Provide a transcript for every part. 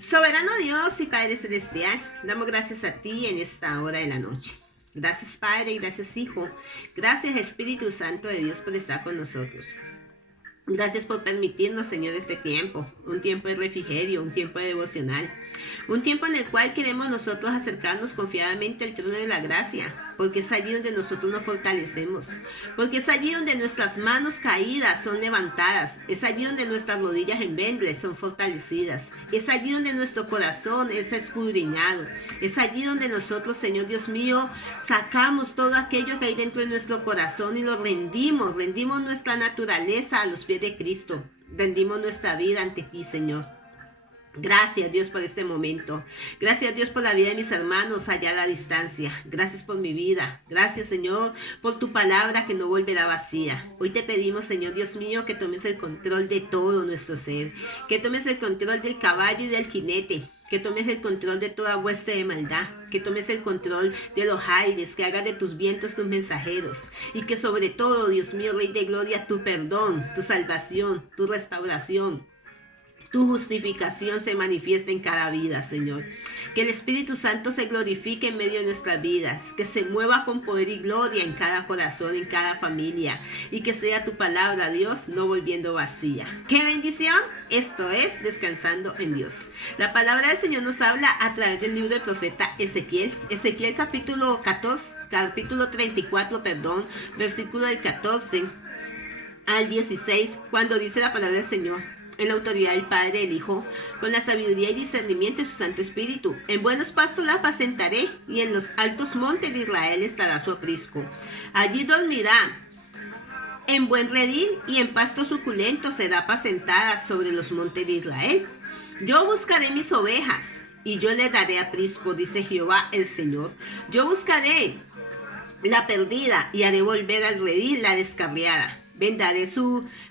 Soberano Dios y Padre Celestial, damos gracias a ti en esta hora de la noche. Gracias Padre y gracias Hijo. Gracias Espíritu Santo de Dios por estar con nosotros. Gracias por permitirnos, Señor, este tiempo, un tiempo de refrigerio, un tiempo de devocional, un tiempo en el cual queremos nosotros acercarnos confiadamente al trono de la gracia, porque es allí donde nosotros nos fortalecemos, porque es allí donde nuestras manos caídas son levantadas, es allí donde nuestras rodillas en ventre son fortalecidas, es allí donde nuestro corazón es escudriñado, es allí donde nosotros, Señor Dios mío, sacamos todo aquello que hay dentro de nuestro corazón y lo rendimos nuestra naturaleza a los pies de Cristo, rendimos nuestra vida ante ti, Señor. Gracias Dios por este momento. Gracias Dios por la vida de mis hermanos allá a la distancia. Gracias por mi vida. Gracias Señor por tu palabra que no volverá vacía. Hoy te pedimos, Señor Dios mío, que tomes el control de todo nuestro ser. Que tomes el control del caballo y del jinete. Que tomes el control de toda hueste de maldad. Que tomes el control de los aires. Que hagas de tus vientos tus mensajeros. Y que sobre todo, Dios mío, Rey de Gloria, tu perdón, tu salvación, tu restauración, tu justificación se manifiesta en cada vida, Señor. Que el Espíritu Santo se glorifique en medio de nuestras vidas. Que se mueva con poder y gloria en cada corazón, en cada familia. Y que sea tu palabra, Dios, no volviendo vacía. ¡Qué bendición! Esto es Descansando en Dios. La palabra del Señor nos habla a través del libro del profeta Ezequiel. Ezequiel capítulo 34, versículo del 14 al 16, cuando dice la palabra del Señor: en la autoridad del Padre, el Hijo, con la sabiduría y discernimiento de su Santo Espíritu. En buenos pastos la apacentaré, y en los altos montes de Israel estará su aprisco. Allí dormirá en buen redil, y en pasto suculento será apacentada sobre los montes de Israel. Yo buscaré mis ovejas, y yo le daré aprisco, dice Jehová el Señor. Yo buscaré la perdida, y haré volver al redil la descarriada.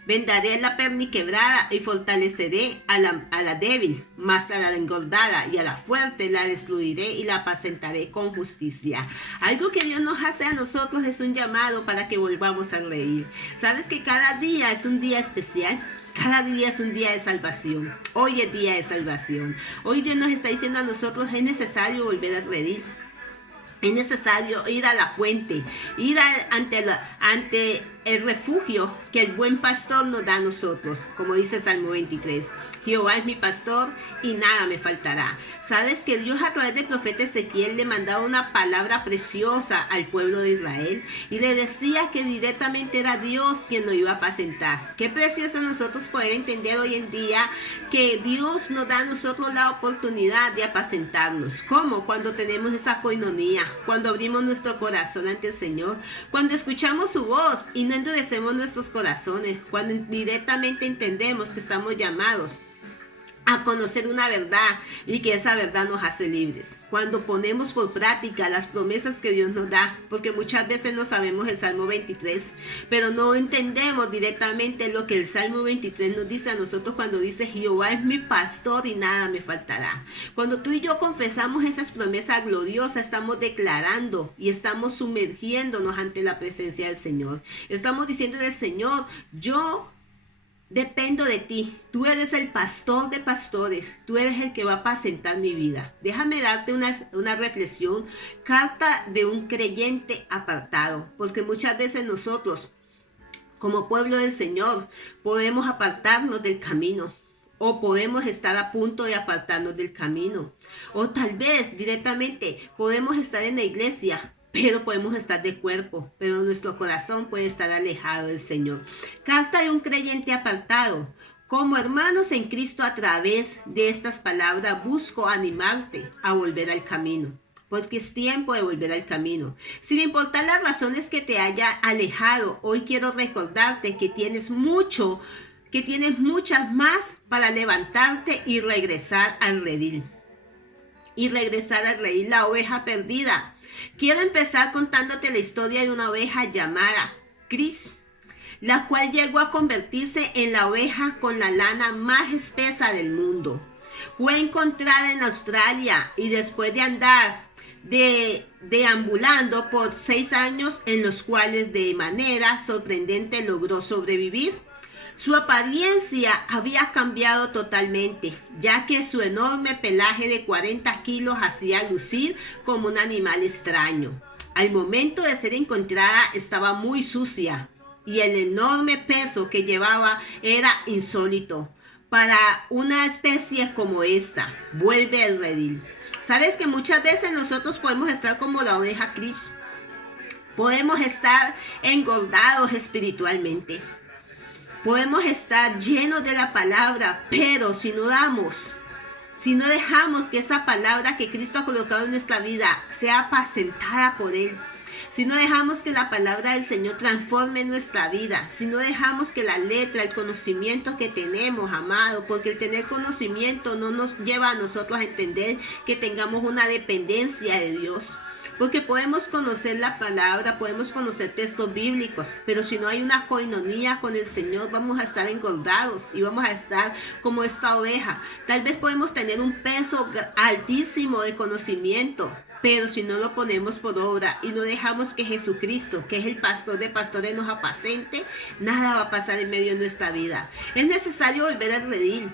Vendaré la perniquebrada y fortaleceré a la débil, mas a la engordada y a la fuerte la destruiré y la apacentaré con justicia. Algo que Dios nos hace a nosotros es un llamado para que volvamos a reír. ¿Sabes que cada día es un día especial? Cada día es un día de salvación. Hoy es día de salvación. Hoy Dios nos está diciendo a nosotros: es necesario volver a reír. Es necesario ir a la fuente, ir ante el refugio que el buen pastor nos da a nosotros, como dice Salmo 23. Jehová es mi pastor y nada me faltará. ¿Sabes que Dios a través del profeta Ezequiel le mandaba una palabra preciosa al pueblo de Israel? Y le decía que directamente era Dios quien lo iba a apacentar. Qué precioso nosotros poder entender hoy en día que Dios nos da a nosotros la oportunidad de apacentarnos. ¿Cómo? Cuando tenemos esa coinonía, cuando abrimos nuestro corazón ante el Señor, cuando escuchamos su voz y no endurecemos nuestros corazones, cuando directamente entendemos que estamos llamados a conocer una verdad y que esa verdad nos hace libres. Cuando ponemos por práctica las promesas que Dios nos da, porque muchas veces no sabemos el Salmo 23, pero no entendemos directamente lo que el Salmo 23 nos dice a nosotros cuando dice: Jehová es mi pastor y nada me faltará. Cuando tú y yo confesamos esas promesas gloriosas, estamos declarando y estamos sumergiéndonos ante la presencia del Señor. Estamos diciendo al Señor: yo dependo de ti, tú eres el pastor de pastores, tú eres el que va a apacentar mi vida. Déjame darte una reflexión, carta de un creyente apartado, porque muchas veces nosotros, como pueblo del Señor, podemos apartarnos del camino, o podemos estar a punto de apartarnos del camino, o tal vez directamente podemos estar en la iglesia, pero podemos estar de cuerpo, pero nuestro corazón puede estar alejado del Señor. Carta de un creyente apartado. Como hermanos en Cristo, a través de estas palabras busco animarte a volver al camino, porque es tiempo de volver al camino. Sin importar las razones que te haya alejado, hoy quiero recordarte que tienes muchas más para levantarte y regresar al redil. La oveja perdida. Quiero empezar contándote la historia de una oveja llamada Chris, la cual llegó a convertirse en la oveja con la lana más espesa del mundo. Fue encontrada en Australia y después de andar deambulando por 6 años en los cuales de manera sorprendente logró sobrevivir, Su apariencia había cambiado totalmente, ya que su enorme pelaje de 40 kilos hacía lucir como un animal extraño. Al momento de ser encontrada estaba muy sucia y el enorme peso que llevaba era insólito para una especie como esta. Vuelve el redil. Sabes que muchas veces nosotros podemos estar como la oveja Cris. Podemos estar engordados espiritualmente. Podemos estar llenos de la palabra, pero si no dejamos que esa palabra que Cristo ha colocado en nuestra vida sea apacentada por Él, si no dejamos que la palabra del Señor transforme nuestra vida, si no dejamos que la letra, el conocimiento que tenemos, amado, porque el tener conocimiento no nos lleva a nosotros a entender que tengamos una dependencia de Dios. Porque podemos conocer la palabra, podemos conocer textos bíblicos, pero si no hay una coinonía con el Señor, vamos a estar engordados y vamos a estar como esta oveja. Tal vez podemos tener un peso altísimo de conocimiento, pero si no lo ponemos por obra y no dejamos que Jesucristo, que es el pastor de pastores, nos apacente, nada va a pasar en medio de nuestra vida. Es necesario volver al redil.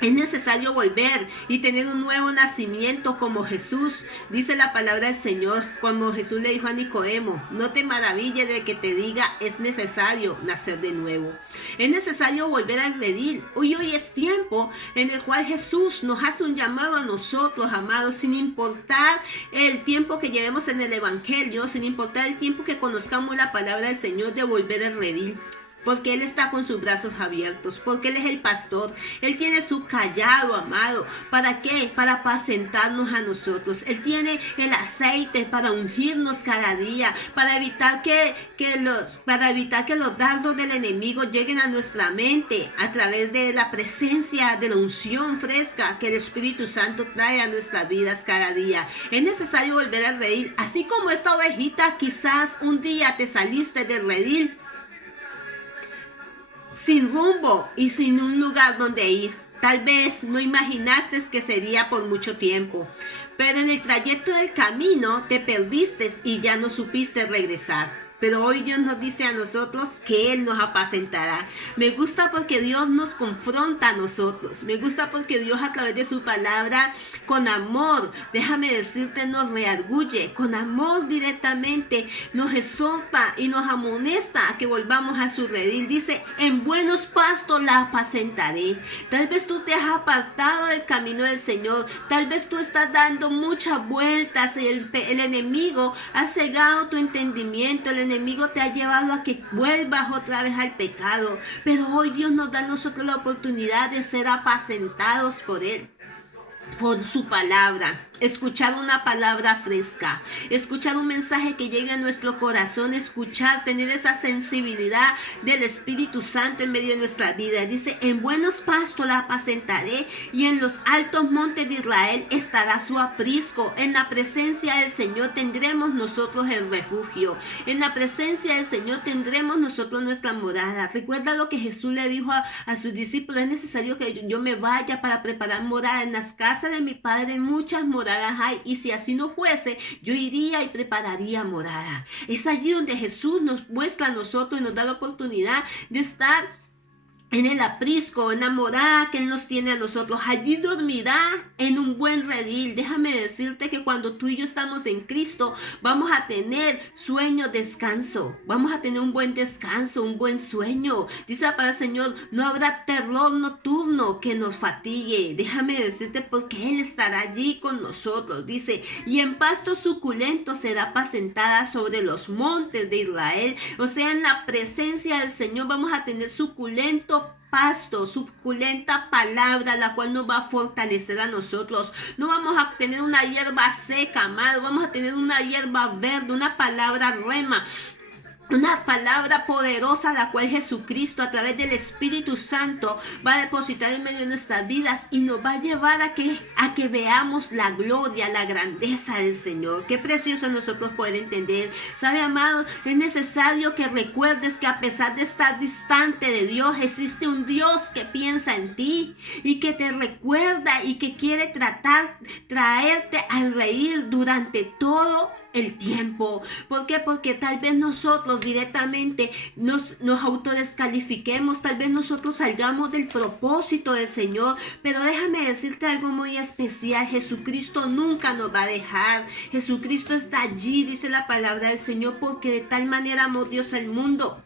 Es necesario volver y tener un nuevo nacimiento como Jesús. Dice la palabra del Señor, cuando Jesús le dijo a Nicodemo, no te maravilles de que te diga, es necesario nacer de nuevo. Es necesario volver al redil. Hoy es tiempo en el cual Jesús nos hace un llamado a nosotros, amados, sin importar el tiempo que llevemos en el Evangelio, sin importar el tiempo que conozcamos la palabra del Señor, de volver al redil. Porque Él está con sus brazos abiertos, porque Él es el pastor, Él tiene su callado, amado. ¿Para qué? Para apacentarnos a nosotros. Él tiene el aceite para ungirnos cada día, para evitar que los dardos del enemigo lleguen a nuestra mente a través de la presencia de la unción fresca que el Espíritu Santo trae a nuestras vidas cada día. Es necesario volver al redil, así como esta ovejita, quizás un día te saliste del redil sin rumbo y sin un lugar donde ir. Tal vez no imaginaste que sería por mucho tiempo, pero en el trayecto del camino te perdiste y ya no supiste regresar. Pero hoy Dios nos dice a nosotros que Él nos apacentará. Me gusta porque Dios nos confronta a nosotros. Me gusta porque Dios a través de su palabra, con amor, déjame decirte, nos reargulle. Con amor directamente nos exhorta y nos amonesta a que volvamos a su redil. Dice, en buenos pastos la apacentaré. Tal vez tú te has apartado del camino del Señor. Tal vez tú estás dando muchas vueltas y el enemigo ha cegado tu entendimiento. El enemigo te ha llevado a que vuelvas otra vez al pecado, pero hoy Dios nos da a nosotros la oportunidad de ser apacentados por Él, por su palabra. Escuchar una palabra fresca, escuchar un mensaje que llegue a nuestro corazón, escuchar, tener esa sensibilidad del Espíritu Santo en medio de nuestra vida. Dice, en buenos pastos la apacentaré y en los altos montes de Israel estará su aprisco. En la presencia del Señor tendremos nosotros el refugio. En la presencia del Señor tendremos nosotros nuestra morada. Recuerda lo que Jesús le dijo a sus discípulos, es necesario que yo me vaya para preparar morada. En las casas de mi Padre muchas moradas hay, y si así no fuese, yo iría y prepararía morada. Es allí donde Jesús nos muestra a nosotros y nos da la oportunidad de estar en el aprisco, en la morada que Él nos tiene a nosotros. Allí dormirá en un buen redil. Déjame decirte que cuando tú y yo estamos en Cristo, vamos a tener sueño, descanso. Vamos a tener un buen descanso, un buen sueño. Dice para el Señor, no habrá terror nocturno que nos fatigue. Déjame decirte porque Él estará allí con nosotros. Dice, y en pasto suculento será apacentada sobre los montes de Israel. O sea, en la presencia del Señor vamos a tener suculento pasto, suculenta palabra, la cual nos va a fortalecer a nosotros. No vamos a tener una hierba seca, amado, vamos a tener una hierba verde, una palabra rema, una palabra poderosa, la cual Jesucristo a través del Espíritu Santo va a depositar en medio de nuestras vidas y nos va a llevar a que veamos la gloria, la grandeza del Señor. Qué precioso nosotros poder entender. ¿Sabe, amado? Es necesario que recuerdes que a pesar de estar distante de Dios, existe un Dios que piensa en ti y que te recuerda y que quiere traerte al reír durante todo el tiempo. ¿Por qué? Porque tal vez nosotros directamente nos autodescalifiquemos, tal vez nosotros salgamos del propósito del Señor, pero déjame decirte algo muy especial: Jesucristo nunca nos va a dejar. Jesucristo está allí, dice la palabra del Señor, porque de tal manera amó Dios al mundo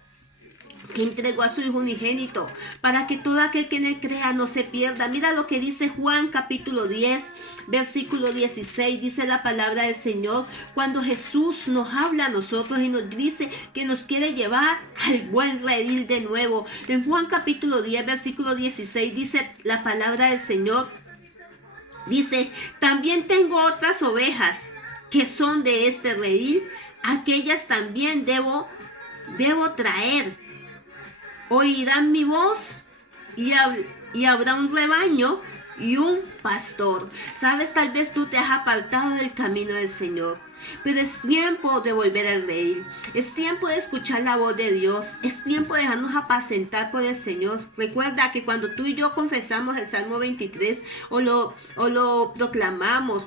que entregó a su Hijo unigénito, para que todo aquel que en él crea no se pierda. Mira lo que dice Juan capítulo 10, versículo 16, dice la palabra del Señor, cuando Jesús nos habla a nosotros y nos dice que nos quiere llevar al buen redil de nuevo. En Juan capítulo 10, versículo 16, dice la palabra del Señor, dice: también tengo otras ovejas que son de este redil, aquellas también debo traer. Oirán mi voz y habrá un rebaño y un pastor. Sabes, tal vez tú te has apartado del camino del Señor, pero es tiempo de volver al redil. Es tiempo de escuchar la voz de Dios. Es tiempo de dejarnos apacentar por el Señor. Recuerda que cuando tú y yo confesamos el Salmo 23 o lo proclamamos,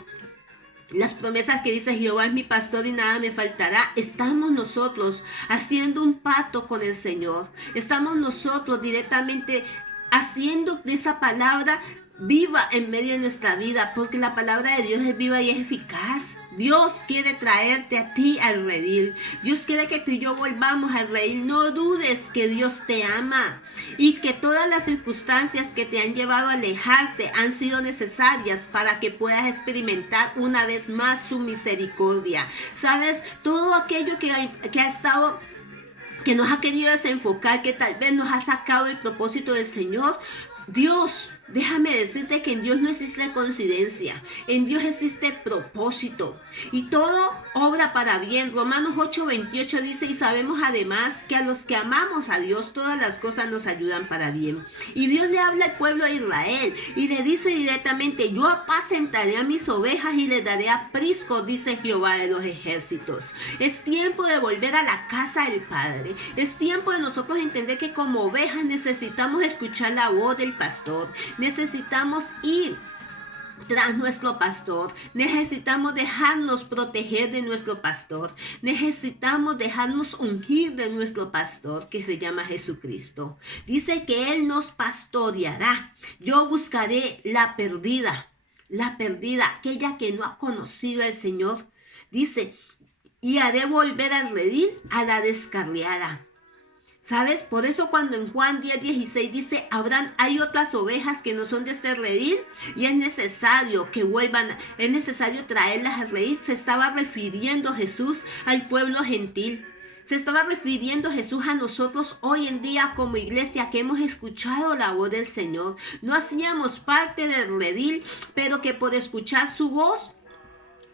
las promesas que dice: Jehová es mi pastor y nada me faltará, estamos nosotros haciendo un pacto con el Señor. Estamos nosotros directamente haciendo de esa palabra viva en medio de nuestra vida, porque la palabra de Dios es viva y es eficaz. Dios quiere traerte a ti al redil. Dios quiere que tú y yo volvamos al redil. No dudes que Dios te ama y que todas las circunstancias que te han llevado a alejarte han sido necesarias para que puedas experimentar una vez más su misericordia. Sabes, todo aquello que ha estado, que nos ha querido desenfocar, que tal vez nos ha sacado del propósito del Señor, Dios, déjame decirte que en Dios no existe coincidencia, en Dios existe propósito y todo obra para bien. Romanos 8:28 dice: y sabemos además que a los que amamos a Dios todas las cosas nos ayudan para bien. Y Dios le habla al pueblo de Israel y le dice directamente: yo apacentaré a mis ovejas y les daré aprisco, dice Jehová de los ejércitos. Es tiempo de volver a la casa del Padre. Es tiempo de nosotros entender que como ovejas necesitamos escuchar la voz del pastor. Necesitamos ir tras nuestro pastor. Necesitamos dejarnos proteger de nuestro pastor. Necesitamos dejarnos ungir de nuestro pastor, que se llama Jesucristo. Dice que Él nos pastoreará. Yo buscaré la perdida, aquella que no ha conocido al Señor. Dice: y haré volver al redil a la descarriada. ¿Sabes? Por eso cuando en Juan 10:16 dice: hay otras ovejas que no son de este redil y es necesario que vuelvan, es necesario traerlas al redil. Se estaba refiriendo Jesús al pueblo gentil. Se estaba refiriendo Jesús a nosotros hoy en día como iglesia, que hemos escuchado la voz del Señor. No hacíamos parte del redil, pero que por escuchar su voz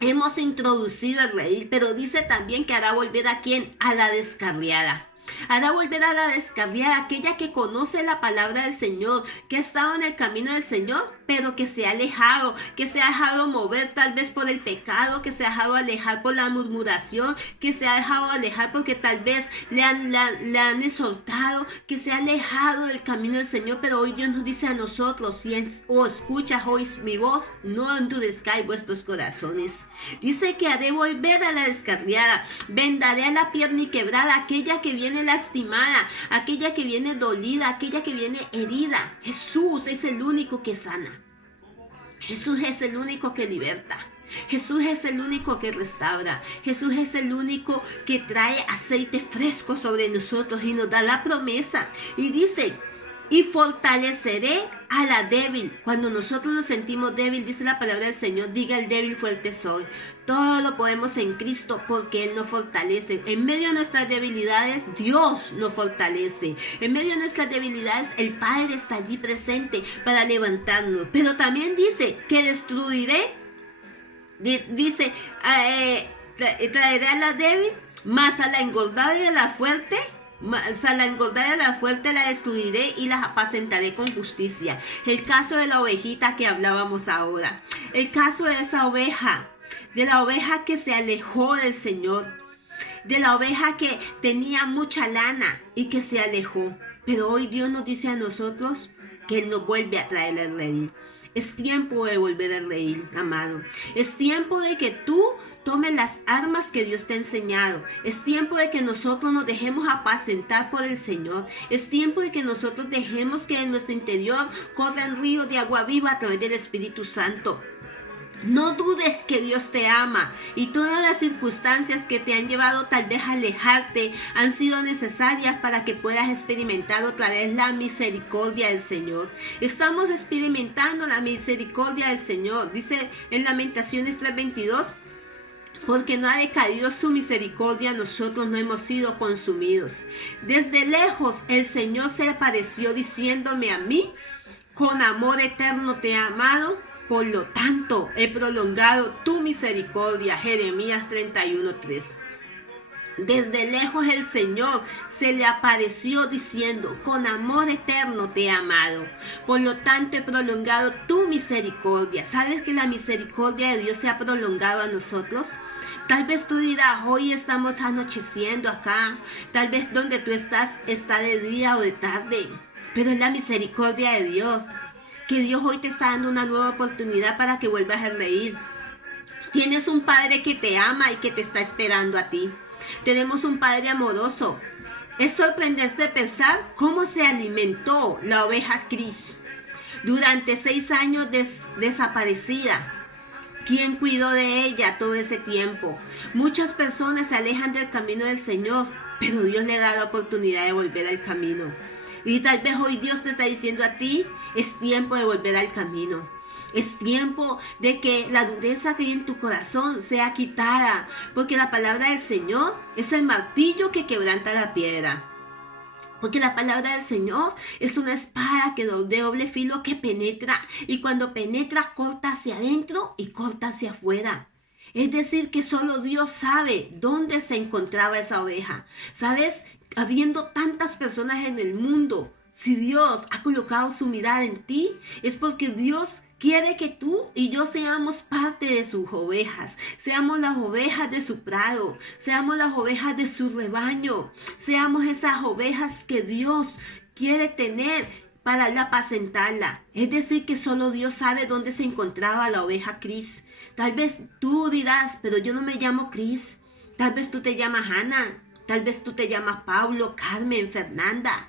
hemos introducido el redil. Pero dice también que hará volver ¿a quién? A la descarriada. Hará volver a la descarriada, aquella que conoce la palabra del Señor, que ha estado en el camino del Señor, pero que se ha alejado, que se ha dejado mover tal vez por el pecado, que se ha dejado alejar por la murmuración, que se ha dejado alejar porque tal vez le han exhortado, que se ha alejado del camino del Señor. Pero hoy Dios nos dice a nosotros: si escuchas hoy mi voz, no endurezcáis vuestros corazones. Dice que haré volver a la descarriada, vendaré a la pierna y quebrada, aquella que viene lastimada, aquella que viene dolida, aquella que viene herida. Jesús es el único que sana. Jesús es el único que liberta. Jesús es el único que restaura. Jesús es el único que trae aceite fresco sobre nosotros y nos da la promesa. Y dice: y fortaleceré a la débil. Cuando nosotros nos sentimos débil, dice la palabra del Señor: diga el débil fuerte soy. Todo lo podemos en Cristo porque Él nos fortalece. En medio de nuestras debilidades, Dios nos fortalece. En medio de nuestras debilidades, el Padre está allí presente para levantarnos. Pero también dice que destruiré. Dice, traeré a la débil, más a la engordada y a la fuerte. A la engordada y a la fuerte la destruiré y las apacentaré con justicia. El caso de la ovejita que hablábamos ahora. El caso de esa oveja. De la oveja que se alejó del Señor. De la oveja que tenía mucha lana y que se alejó. Pero hoy Dios nos dice a nosotros que Él nos vuelve a traer al redil. Es tiempo de volver a reír, amado. Es tiempo de que tú tomes las armas que Dios te ha enseñado. Es tiempo de que nosotros nos dejemos apacentar por el Señor. Es tiempo de que nosotros dejemos que en nuestro interior corran ríos de agua viva a través del Espíritu Santo. No dudes que Dios te ama y todas las circunstancias que te han llevado tal vez a alejarte han sido necesarias para que puedas experimentar otra vez la misericordia del Señor. Estamos experimentando la misericordia del Señor. Dice en Lamentaciones 3:22, porque no ha decaído su misericordia, nosotros no hemos sido consumidos. Desde lejos el Señor se apareció diciéndome a mí, con amor eterno te he amado. Por lo tanto, he prolongado tu misericordia. Jeremías 31:3. Desde lejos el Señor se le apareció diciendo, con amor eterno te he amado. Por lo tanto, he prolongado tu misericordia. ¿Sabes que la misericordia de Dios se ha prolongado a nosotros? Tal vez tú dirás, hoy estamos anocheciendo acá. Tal vez donde tú estás está de día o de tarde. Pero es la misericordia de Dios. Que Dios hoy te está dando una nueva oportunidad para que vuelvas a reír. Tienes un Padre que te ama y que te está esperando a ti. Tenemos un Padre amoroso. Es sorprendente pensar cómo se alimentó la oveja Cris durante 6 años desaparecida. ¿Quién cuidó de ella todo ese tiempo? Muchas personas se alejan del camino del Señor, pero Dios le da la oportunidad de volver al camino. Y tal vez hoy Dios te está diciendo a ti, es tiempo de volver al camino. Es tiempo de que la dureza que hay en tu corazón sea quitada, porque la palabra del Señor es el martillo que quebranta la piedra. Porque la palabra del Señor es una espada de doble filo que penetra, y cuando penetra corta hacia adentro y corta hacia afuera. Es decir, que solo Dios sabe dónde se encontraba esa oveja. ¿Sabes? Habiendo tantas personas en el mundo, si Dios ha colocado su mirada en ti, es porque Dios quiere que tú y yo seamos parte de sus ovejas, seamos las ovejas de su prado, seamos las ovejas de su rebaño, seamos esas ovejas que Dios quiere tener para apacentarla. Es decir, que solo Dios sabe dónde se encontraba la oveja Cris. Tal vez tú dirás, pero yo no me llamo Cris. Tal vez tú te llamas Ana. Tal vez tú te llamas Pablo, Carmen, Fernanda,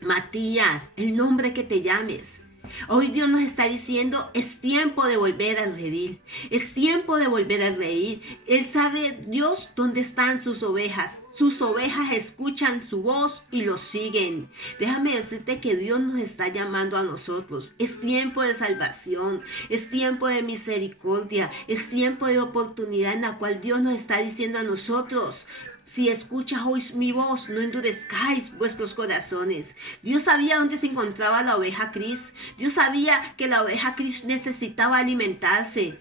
Matías, el nombre que te llames. Hoy Dios nos está diciendo, es tiempo de volver a reír, es tiempo de volver a reír. Él sabe, Dios, dónde están sus ovejas. Sus ovejas escuchan su voz y lo siguen. Déjame decirte que Dios nos está llamando a nosotros. Es tiempo de salvación, es tiempo de misericordia, es tiempo de oportunidad en la cual Dios nos está diciendo a nosotros, si escuchas hoy mi voz, no endurezcáis vuestros corazones. Dios sabía dónde se encontraba la oveja Cris. Dios sabía que la oveja Cris necesitaba alimentarse.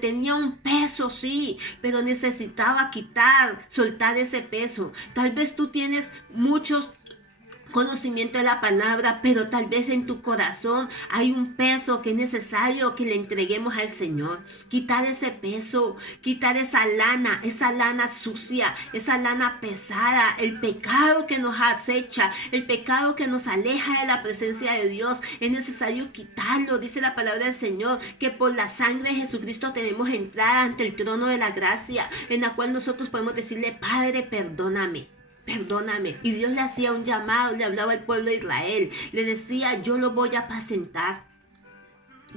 Tenía un peso, sí, pero necesitaba soltar ese peso. Tal vez tú tienes muchos conocimiento de la palabra, pero tal vez en tu corazón hay un peso que es necesario que le entreguemos al Señor. Quitar ese peso, quitar esa lana sucia, esa lana pesada, el pecado que nos acecha, el pecado que nos aleja de la presencia de Dios. Es necesario quitarlo. Dice la palabra del Señor que por la sangre de Jesucristo tenemos entrada ante el trono de la gracia, en la cual nosotros podemos decirle, Padre, perdóname. Y Dios le hacía un llamado, le hablaba al pueblo de Israel, le decía, yo lo voy a apacentar,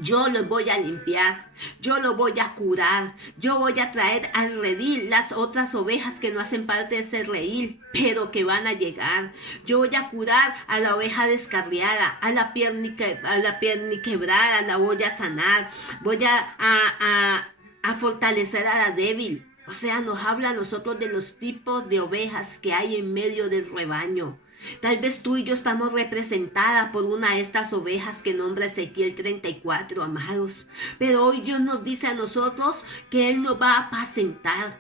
yo los voy a limpiar, yo los voy a curar, yo voy a traer al redil las otras ovejas que no hacen parte de ese redil, pero que van a llegar. Yo voy a curar a la oveja descarriada, a la pierna quebrada, la voy a sanar, voy a fortalecer a la débil. O sea, nos habla a nosotros de los tipos de ovejas que hay en medio del rebaño. Tal vez tú y yo estamos representadas por una de estas ovejas que nombra Ezequiel 34, amados. Pero hoy Dios nos dice a nosotros que Él nos va a apacentar,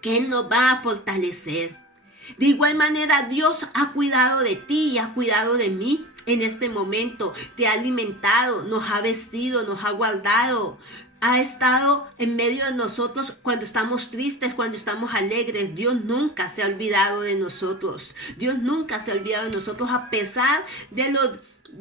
que Él nos va a fortalecer. De igual manera, Dios ha cuidado de ti y ha cuidado de mí en este momento. Te ha alimentado, nos ha vestido, nos ha guardado. Ha estado en medio de nosotros cuando estamos tristes, cuando estamos alegres. Dios nunca se ha olvidado de nosotros. Dios nunca se ha olvidado de nosotros a pesar de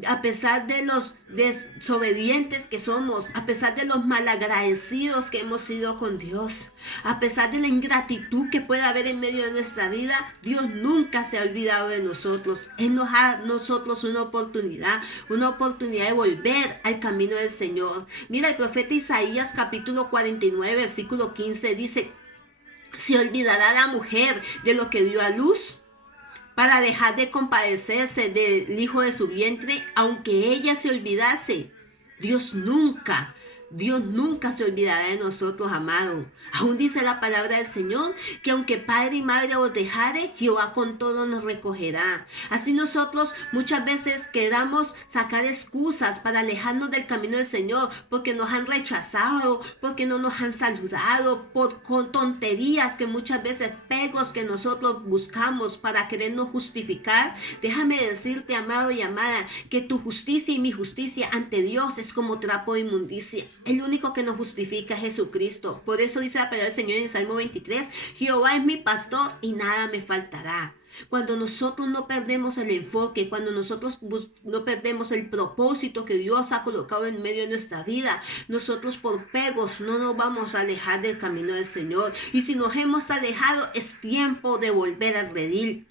a pesar de los desobedientes que somos, a pesar de los malagradecidos que hemos sido con Dios, a pesar de la ingratitud que puede haber en medio de nuestra vida, Dios nunca se ha olvidado de nosotros. Él nos da a nosotros una oportunidad de volver al camino del Señor. Mira, el profeta Isaías capítulo 49, versículo 15 dice: ¿se olvidará la mujer de lo que dio a luz para dejar de compadecerse del hijo de su vientre? Aunque ella se olvidase, Dios nunca se olvidará de nosotros, amado. Aún dice la palabra del Señor que aunque padre y madre os dejare, Jehová con todo nos recogerá. Así nosotros muchas veces queramos sacar excusas para alejarnos del camino del Señor, porque nos han rechazado, porque no nos han saludado, con tonterías que muchas veces, pegos que nosotros buscamos para querernos justificar. Déjame decirte, amado y amada, que tu justicia y mi justicia ante Dios es como trapo de inmundicia. El único que nos justifica es Jesucristo. Por eso dice la palabra del Señor en el Salmo 23: Jehová es mi pastor y nada me faltará. Cuando nosotros no perdemos el enfoque, cuando nosotros no perdemos el propósito que Dios ha colocado en medio de nuestra vida, nosotros por pegos no nos vamos a alejar del camino del Señor. Y si nos hemos alejado, es tiempo de volver al redil.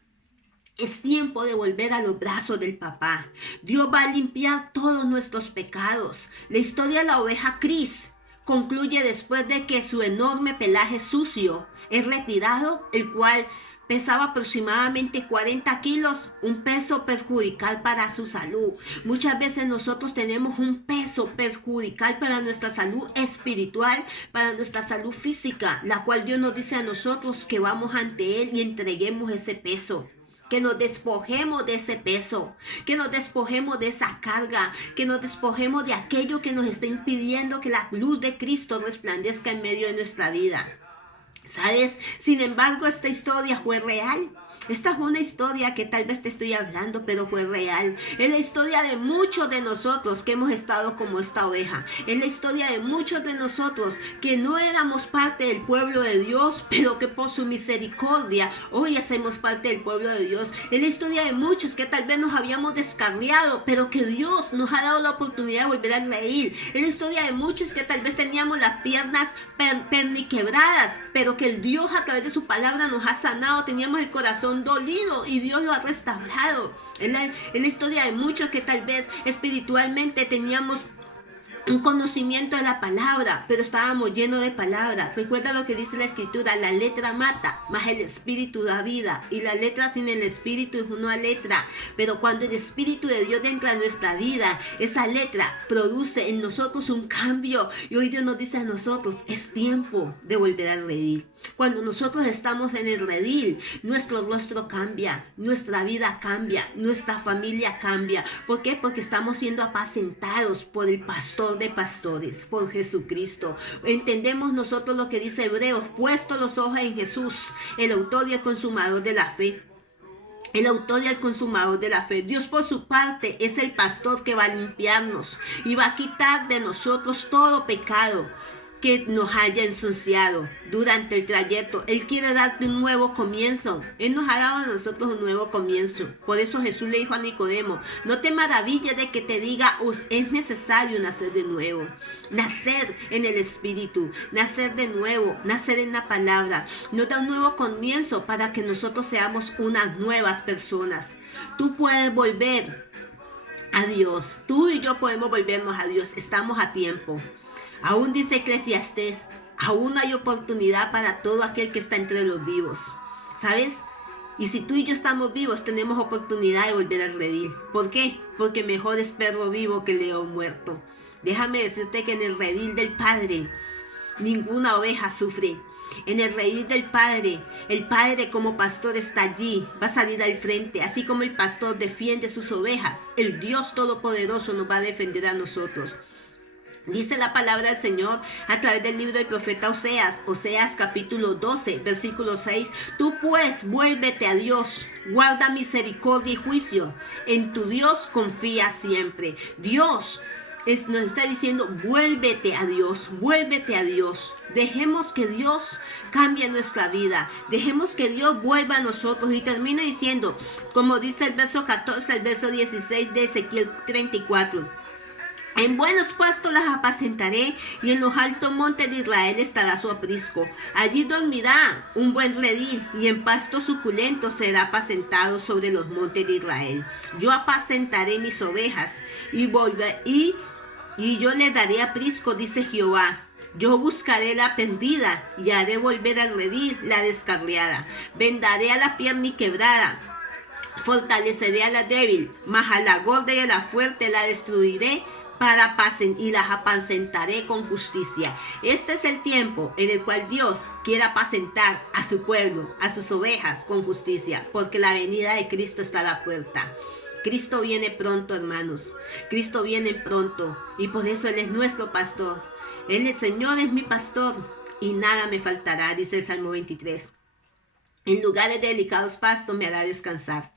Es tiempo de volver a los brazos del papá. Dios va a limpiar todos nuestros pecados. La historia de la oveja Cris concluye después de que su enorme pelaje sucio es retirado, el cual pesaba aproximadamente 40 kilos, un peso perjudicial para su salud. Muchas veces nosotros tenemos un peso perjudicial para nuestra salud espiritual, para nuestra salud física, la cual Dios nos dice a nosotros que vamos ante Él y entreguemos ese peso. Que nos despojemos de ese peso, que nos despojemos de esa carga, que nos despojemos de aquello que nos está impidiendo que la luz de Cristo resplandezca en medio de nuestra vida. ¿Sabes? Sin embargo, esta historia fue real. Esta fue una historia que tal vez te estoy hablando, pero fue real. Es la historia de muchos de nosotros que hemos estado como esta oveja. Es la historia de muchos de nosotros que no éramos parte del pueblo de Dios, pero que por su misericordia hoy hacemos parte del pueblo de Dios. Es la historia de muchos que tal vez nos habíamos descarriado, pero que Dios nos ha dado la oportunidad de volver a reír. Es la historia de muchos que tal vez teníamos las piernas perniquebradas, pero que el Dios a través de su palabra nos ha sanado. Teníamos el corazón dolido y Dios lo ha restaurado. Es la historia de muchos que tal vez espiritualmente teníamos un conocimiento de la palabra, pero estábamos llenos de palabra. Recuerda lo que dice la escritura: la letra mata, mas el espíritu da vida, y la letra sin el espíritu es una letra. Pero cuando el espíritu de Dios entra en nuestra vida, esa letra produce en nosotros un cambio, y hoy Dios nos dice a nosotros: es tiempo de volver al redil. Cuando nosotros estamos en el redil, nuestro rostro cambia, nuestra vida cambia, nuestra familia cambia. ¿Por qué? Porque estamos siendo apacentados por el pastor de pastores, por Jesucristo. Entendemos nosotros lo que dice Hebreos: puesto los ojos en Jesús, el autor y el consumador de la fe. El autor y el consumador de la fe. Dios por su parte es el pastor que va a limpiarnos y va a quitar de nosotros todo pecado que nos haya ensuciado durante el trayecto. Él quiere darte un nuevo comienzo. Él nos ha dado a nosotros un nuevo comienzo. Por eso Jesús le dijo a Nicodemo: no te maravilles de que te diga, es necesario nacer de nuevo. Nacer en el Espíritu, nacer de nuevo, nacer en la palabra. Nos da un nuevo comienzo para que nosotros seamos unas nuevas personas. Tú puedes volver a Dios. Tú y yo podemos volvernos a Dios. Estamos a tiempo. Aún dice Eclesiastés: aún hay oportunidad para todo aquel que está entre los vivos. ¿Sabes? Y si tú y yo estamos vivos, tenemos oportunidad de volver al redil. ¿Por qué? Porque mejor es perro vivo que león muerto. Déjame decirte que en el redil del Padre ninguna oveja sufre. En el redil del Padre, el Padre como pastor está allí, va a salir al frente. Así como el pastor defiende sus ovejas, el Dios Todopoderoso nos va a defender a nosotros. Dice la palabra del Señor a través del libro del profeta Oseas capítulo 12, versículo 6. Tú pues vuélvete a Dios, guarda misericordia y juicio. En tu Dios confía siempre. Dios nos está diciendo, vuélvete a Dios, vuélvete a Dios. Dejemos que Dios cambie nuestra vida. Dejemos que Dios vuelva a nosotros. Y termina diciendo, como dice el verso 14, el verso 16 de Ezequiel 34. En buenos pastos las apacentaré, y en los altos montes de Israel estará su aprisco. Allí dormirá un buen redil, y en pasto suculento será apacentado sobre los montes de Israel. Yo apacentaré mis ovejas, y yo le daré aprisco, dice Jehová. Yo buscaré la perdida, y haré volver al redil la descarriada. Vendaré a la pierna y quebrada, fortaleceré a la débil, mas a la gorda y a la fuerte la destruiré, y las apacentaré con justicia. Este es el tiempo en el cual Dios quiere apacentar a su pueblo, a sus ovejas con justicia, porque la venida de Cristo está a la puerta. Cristo viene pronto, hermanos. Cristo viene pronto, y por eso Él es nuestro pastor. El Señor es mi pastor y nada me faltará, dice el Salmo 23. En lugares de delicados pastos me hará descansar.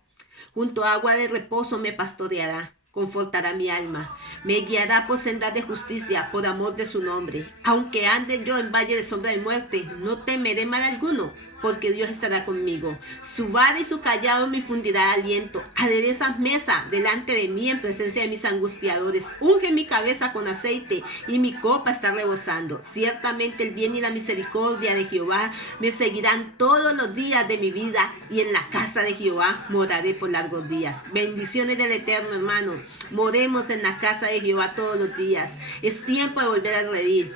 Junto a agua de reposo me pastoreará. Confortará mi alma, me guiará por sendas de justicia por amor de su nombre. Aunque ande yo en valle de sombra de muerte, no temeré mal alguno, porque Dios estará conmigo. Su vara y su callado me infundirá aliento. Aderezas mesa delante de mí en presencia de mis angustiadores. Unge mi cabeza con aceite y mi copa está rebosando. Ciertamente el bien y la misericordia de Jehová me seguirán todos los días de mi vida, y en la casa de Jehová moraré por largos días. Bendiciones del Eterno, hermano. Moremos en la casa de Jehová todos los días. Es tiempo de volver a redil.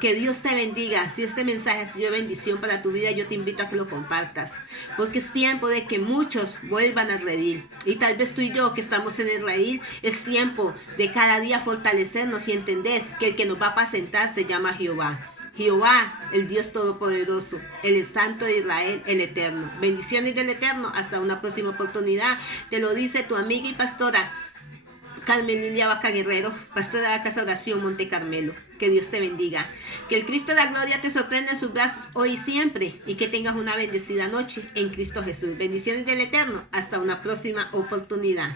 Que Dios te bendiga. Si este mensaje ha sido bendición para tu vida, yo te invito a que lo compartas, porque es tiempo de que muchos vuelvan al redil. Y tal vez tú y yo que estamos en el redil, es tiempo de cada día fortalecernos y entender que el que nos va a apacentar se llama Jehová. Jehová, el Dios Todopoderoso, el Santo de Israel, el Eterno. Bendiciones del Eterno. Hasta una próxima oportunidad. Te lo dice tu amiga y pastora Carmen Lilia Vaca Guerrero, pastora de la Casa de Oración Monte Carmelo. Que Dios te bendiga. Que el Cristo de la gloria te sorprenda en sus brazos hoy y siempre, y que tengas una bendecida noche en Cristo Jesús. Bendiciones del Eterno. Hasta una próxima oportunidad.